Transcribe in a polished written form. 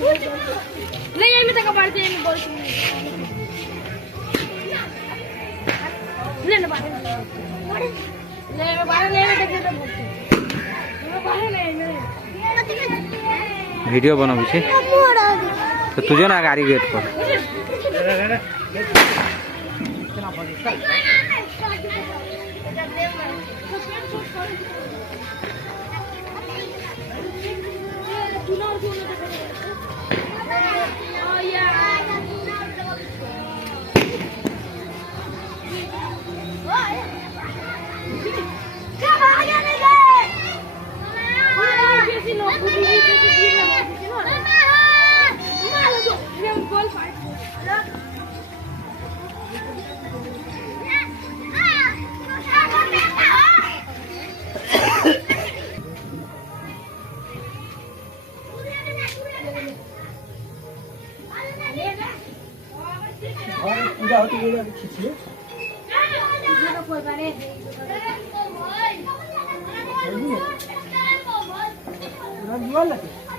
नहीं ये मैं तक पढ़ते हैं मैं बोल ले ना बाहर ले मैं बाहर ले मैं तक तो बोलते मैं बाहर नहीं वीडियो बनाऊ छे तो तुझे ना गाड़ी गेट पर पूजा होती है खींचिए पूरा जुआ लगे